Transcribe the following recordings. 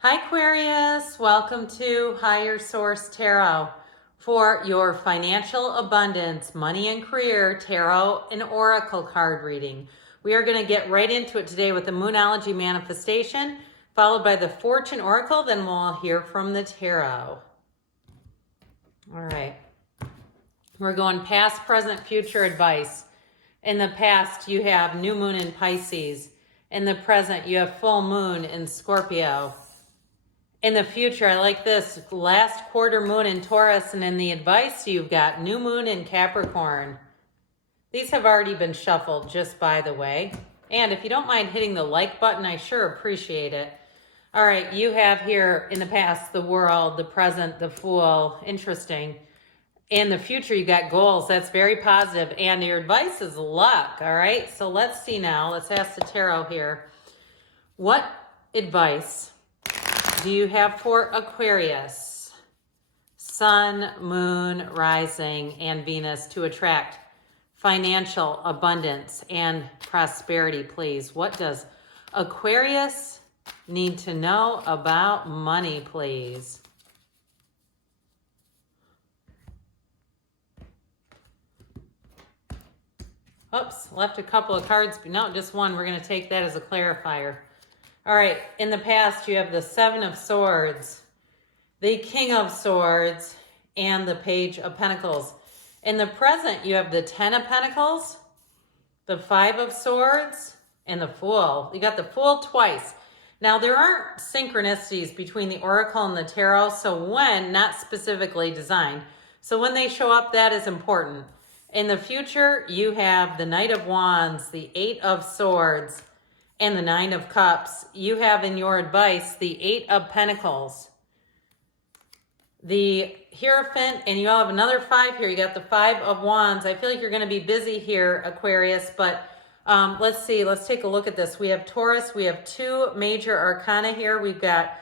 Hi Aquarius, welcome to Higher Source Tarot for your financial abundance, money and career tarot and oracle card reading. We are going to get right into it today with the Moonology manifestation, followed by the Fortune Oracle, then we'll hear from the tarot. All right. We're going past, present, future advice. In the past, you have new moon in Pisces. In the present, you have full moon in Scorpio. In the future, I like this, last quarter moon in Taurus, and in the advice, you've got new moon in Capricorn. These have already been shuffled, just by the way. And if you don't mind hitting the like button, I sure appreciate it. All right, you have here in the past, the world, the present, the fool. Interesting. In the future, you got goals. That's very positive. And your advice is luck. All right, so let's see now. Let's ask the tarot here. What advice do you have for Aquarius, Sun, Moon, Rising, and Venus to attract financial abundance and prosperity, please? What does Aquarius need to know about money, please? Oops, left a couple of cards. No, just one. We're going to take that as a clarifier. All right, in the past, you have the Seven of Swords, the King of Swords, and the Page of Pentacles. In the present, you have the Ten of Pentacles, the Five of Swords, and the Fool. You got the Fool twice. Now, there aren't synchronicities between the Oracle and the Tarot, so when, not specifically designed. So when they show up, that is important. In the future, you have the Knight of Wands, the Eight of Swords, and the Nine of Cups. You have in your advice the Eight of Pentacles, the Hierophant, and you have another five here. You got the Five of Wands. I feel like you're going to be busy here, Aquarius, but let's see. Let's take a look at this. We have Taurus. We have two major arcana here. We've got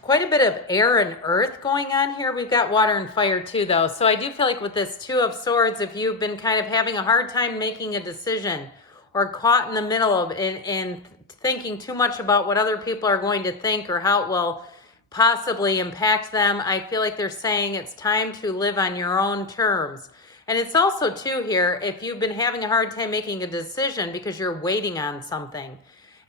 quite a bit of air and earth going on here. We've got water and fire too, though. So I do feel like with this Two of Swords, if you've been kind of having a hard time making a decision, or caught in the middle of in thinking too much about what other people are going to think or how it will possibly impact them, I feel like they're saying it's time to live on your own terms. And it's also too here, if you've been having a hard time making a decision because you're waiting on something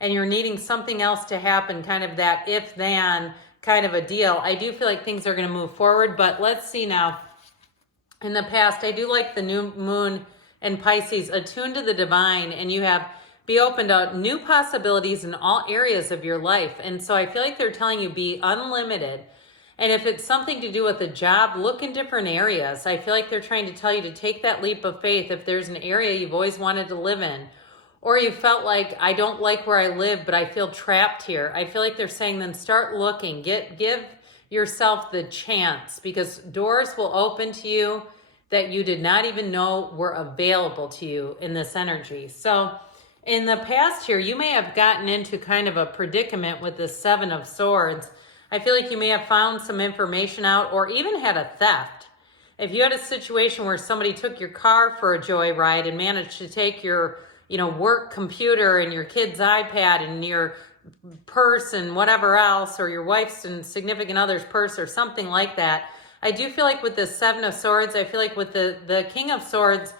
and you're needing something else to happen, kind of that if-then kind of a deal, I do feel like things are going to move forward. But let's see now. In the past, I do like the new moon and Pisces, attuned to the divine, and you have be open to new possibilities in all areas of your life. And so I feel like they're telling you be unlimited. And if it's something to do with a job, look in different areas. I feel like they're trying to tell you to take that leap of faith. If there's an area you've always wanted to live in, or you felt like, I don't like where I live, but I feel trapped here, I feel like they're saying then start looking. Give yourself the chance, because doors will open to you that you did not even know were available to you in this energy. So in the past here, you may have gotten into kind of a predicament with the Seven of Swords. I feel like you may have found some information out, or even had a theft. If you had a situation where somebody took your car for a joyride and managed to take your, work computer and your kid's iPad and your purse and whatever else, or your wife's and significant other's purse or something like that, I do feel like with the Seven of Swords, I feel like with the King of Swords,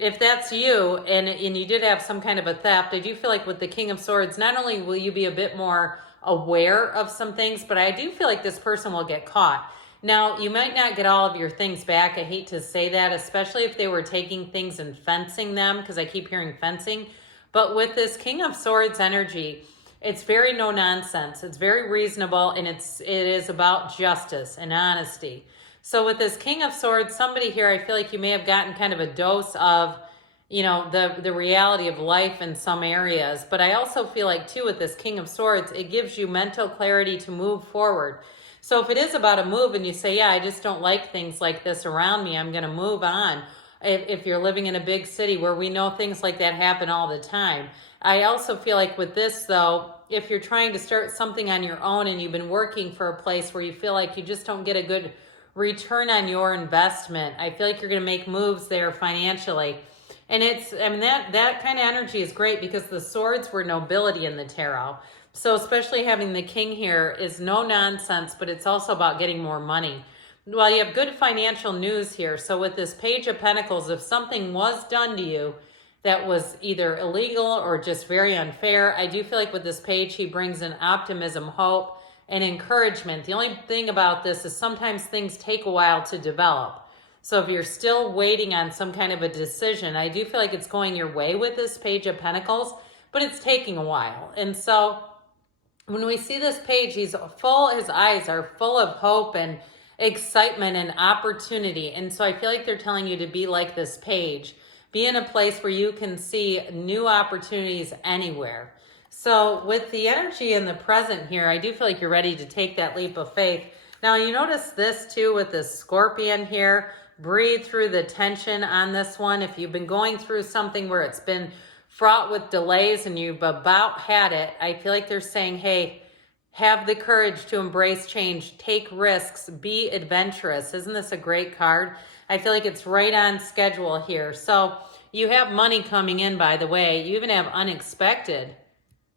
if that's you and you did have some kind of a theft, I do feel like with the King of Swords, not only will you be a bit more aware of some things, but I do feel like this person will get caught. Now, you might not get all of your things back. I hate to say that, especially if they were taking things and fencing them, because I keep hearing fencing. But with this King of Swords energy, it's very no nonsense. It's very reasonable, and it is about justice and honesty. So with this King of Swords, somebody here, I feel like you may have gotten kind of a dose of, the reality of life in some areas. But I also feel like too, with this King of Swords, it gives you mental clarity to move forward. So if it is about a move and you say, yeah, I just don't like things like this around me, I'm going to move on. If you're living in a big city where we know things like that happen all the time. I also feel like with this though, if you're trying to start something on your own and you've been working for a place where you feel like you just don't get a good return on your investment, I feel like you're going to make moves there financially. And that kind of energy is great, because the swords were nobility in the tarot. So especially having the king here is no nonsense, but it's also about getting more money. Well, you have good financial news here. So with this Page of Pentacles, if something was done to you that was either illegal or just very unfair, I do feel like with this page, he brings in optimism, hope, and encouragement. The only thing about this is sometimes things take a while to develop. So if you're still waiting on some kind of a decision, I do feel like it's going your way with this Page of Pentacles, but it's taking a while. And so when we see this page, his eyes are full of hope and excitement and opportunity. And so I feel like they're telling you to be like this page. Be in a place where you can see new opportunities anywhere. So with the energy in the present here, I do feel like you're ready to take that leap of faith. Now you notice this too with this scorpion here. Breathe through the tension on this one. If you've been going through something where it's been fraught with delays and you've about had it, I feel like they're saying, hey, have the courage to embrace change, take risks, be adventurous. Isn't this a great card? I feel like it's right on schedule here. So you have money coming in, by the way. You even have unexpected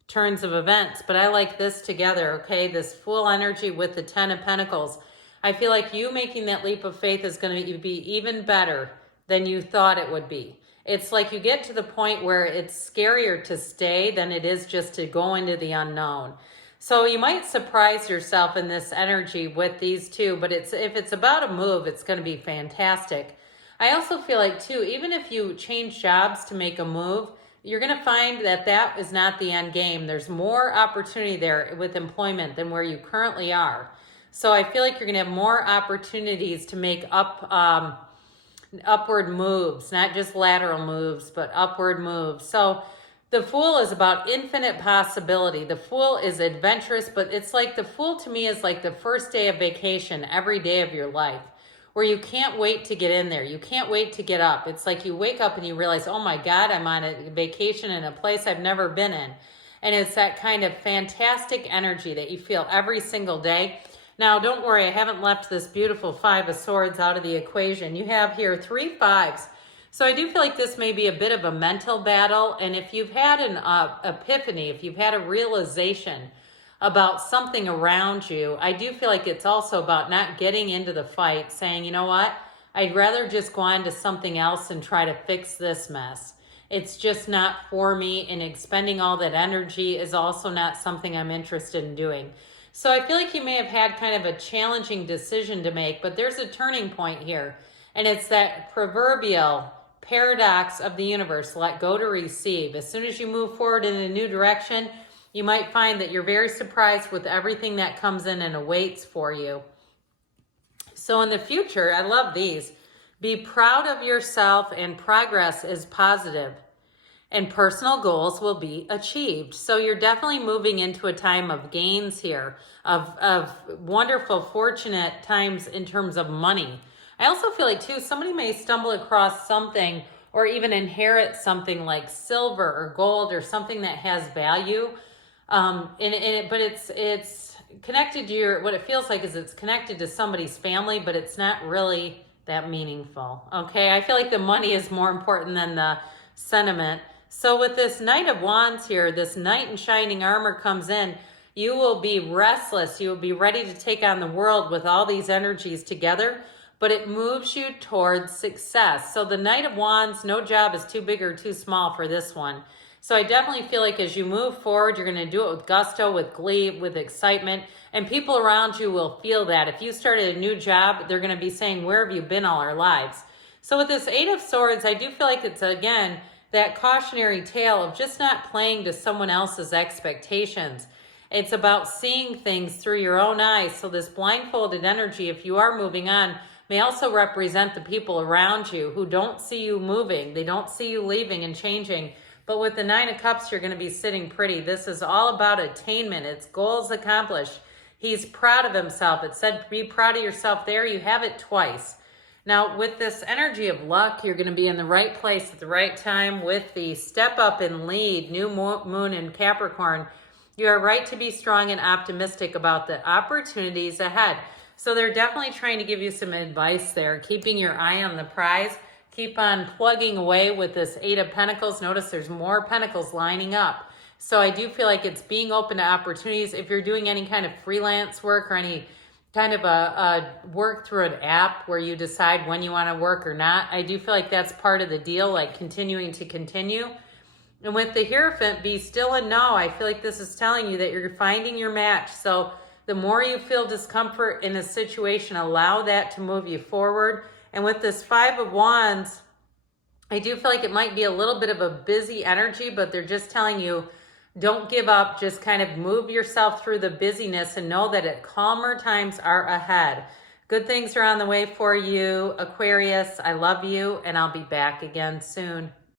turns of events, but I like this together, okay? This Fool energy with the Ten of Pentacles. I feel like you making that leap of faith is going to be even better than you thought it would be. It's like you get to the point where it's scarier to stay than it is just to go into the unknown. So you might surprise yourself in this energy with these two, but if it's about a move, it's going to be fantastic. I also feel like too, even if you change jobs to make a move, you're going to find that that is not the end game. There's more opportunity there with employment than where you currently are. So I feel like you're going to have more opportunities to make upward moves, not just lateral moves, but upward moves. So the Fool is about infinite possibility. The Fool is adventurous, but it's like the Fool to me is like the first day of vacation every day of your life, where you can't wait to get in there. You can't wait to get up. It's like you wake up and you realize, oh my God, I'm on a vacation in a place I've never been in. And it's that kind of fantastic energy that you feel every single day. Now, don't worry, I haven't left this beautiful Five of Swords out of the equation. You have here 3 fives. So I do feel like this may be a bit of a mental battle. And if you've had an epiphany, if you've had a realization about something around you, I do feel like it's also about not getting into the fight, saying, you know what, I'd rather just go on to something else and try to fix this mess. It's just not for me, and expending all that energy is also not something I'm interested in doing. So I feel like you may have had kind of a challenging decision to make, but there's a turning point here. And it's that proverbial paradox of the universe, let go to receive. As soon as you move forward in a new direction, you might find that you're very surprised with everything that comes in and awaits for you. So in the future, I love these. Be proud of yourself, and progress is positive, and personal goals will be achieved. So you're definitely moving into a time of gains here, of wonderful, fortunate times in terms of money. I also feel like too, somebody may stumble across something or even inherit something like silver or gold or something that has value. But it's connected to your, what it feels like is it's connected to somebody's family, but it's not really that meaningful. Okay. I feel like the money is more important than the sentiment. So with this Knight of Wands here, this knight in shining armor comes in, you will be restless. You will be ready to take on the world with all these energies together, but it moves you towards success. So the Knight of Wands, no job is too big or too small for this one. So I definitely feel like as you move forward, you're going to do it with gusto, with glee, with excitement, and people around you will feel that. If you started a new job, they're going to be saying, where have you been all our lives? So with this Eight of Swords, I do feel like it's, again, that cautionary tale of just not playing to someone else's expectations. It's about seeing things through your own eyes. So this blindfolded energy, if you are moving on, may also represent the people around you who don't see you moving. They don't see you leaving and changing. But with the Nine of Cups, you're going to be sitting pretty. This is all about attainment. It's goals accomplished. He's proud of himself. It said be proud of yourself there. You have it twice. Now, with this energy of luck, you're going to be in the right place at the right time with the step up and lead, new moon in Capricorn. You are right to be strong and optimistic about the opportunities ahead. So they're definitely trying to give you some advice there, keeping your eye on the prize. Keep on plugging away with this Eight of Pentacles. Notice there's more pentacles lining up. So I do feel like it's being open to opportunities. If you're doing any kind of freelance work or any kind of a work through an app where you decide when you want to work or not, I do feel like that's part of the deal, like continuing to continue. And with the Hierophant, be still and know. I feel like this is telling you that you're finding your match. So the more you feel discomfort in a situation, allow that to move you forward. And with this Five of Wands, I do feel like it might be a little bit of a busy energy, but they're just telling you, don't give up. Just kind of move yourself through the busyness and know that calmer times are ahead. Good things are on the way for you, Aquarius. I love you, and I'll be back again soon.